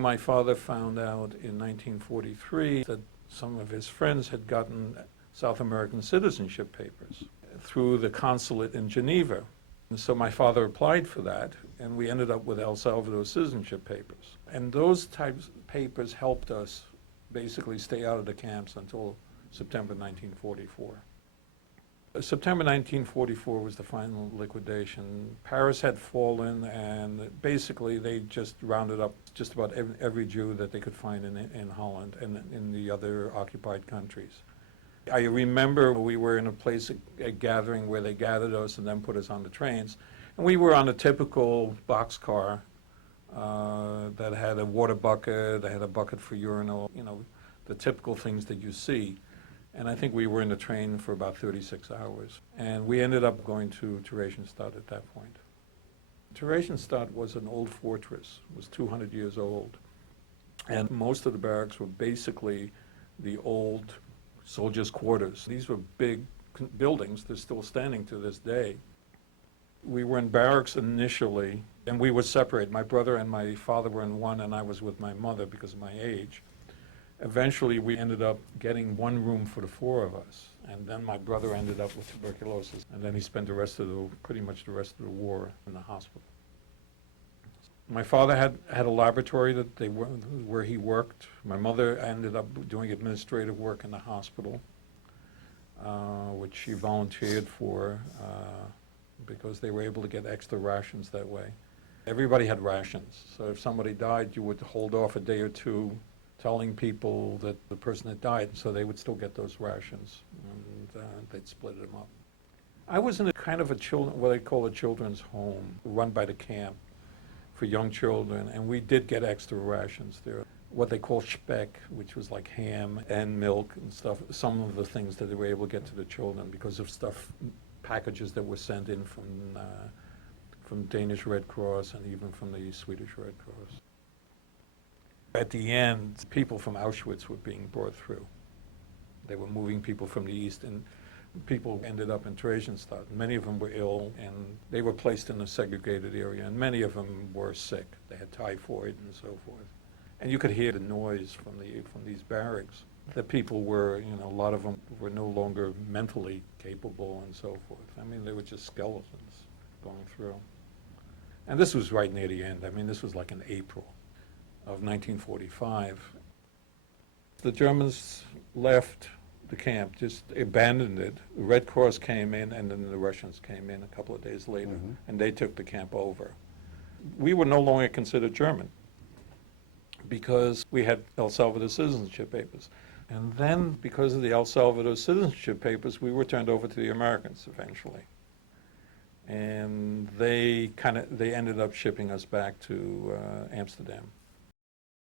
My father found out in 1943 that some of his friends had gotten South American citizenship papers through the consulate in Geneva. And so my father applied for that, and we ended up with El Salvador citizenship papers. And those types of papers helped us basically stay out of the camps until September 1944. September 1944 was the final liquidation. Paris had fallen, and basically they just rounded up just about every Jew that they could find in Holland and in the other occupied countries. I remember we were in a place, a gathering, where they gathered us and then put us on the trains. And we were on a typical boxcar that had a water bucket, that had a bucket for urinal, you know, the typical things that you see. And I think we were in the train for about 36 hours. And we ended up going to Theresienstadt at that point. Theresienstadt was an old fortress. It was 200 years old. And most of the barracks were basically the old soldiers' quarters. These were big buildings. They're still standing to this day. We were in barracks initially, and we were separated. My brother and my father were in one, and I was with my mother because of my age. Eventually, we ended up getting one room for the four of us, and then my brother ended up with tuberculosis, and then he spent pretty much the rest of the war in the hospital. My father had a laboratory where he worked. My mother ended up doing administrative work in the hospital, which she volunteered for because they were able to get extra rations that way. Everybody had rations, so if somebody died, you would hold off a day or two telling people that the person had died, so they would still get those rations, and they'd split them up. I was in a kind of what they call a children's home, run by the camp for young children, and we did get extra rations there. What they call speck, which was like ham and milk and stuff, some of the things that they were able to get to the children because of packages that were sent in from Danish Red Cross and even from the Swedish Red Cross. At the end, people from Auschwitz were being brought through. They were moving people from the east, and people ended up in Theresienstadt. Many of them were ill, and they were placed in a segregated area, and many of them were sick. They had typhoid and so forth. And you could hear the noise from these barracks. The people were, you know, a lot of them were no longer mentally capable and so forth. I mean, they were just skeletons going through. And this was right near the end. I mean, this was like in April of 1945. The Germans left the camp, just abandoned it. The Red Cross came in, and then the Russians came in a couple of days later, and they took the camp over. We were no longer considered German because we had El Salvador citizenship papers. And then, because of the El Salvador citizenship papers, we were turned over to the Americans eventually. And they ended up shipping us back to Amsterdam.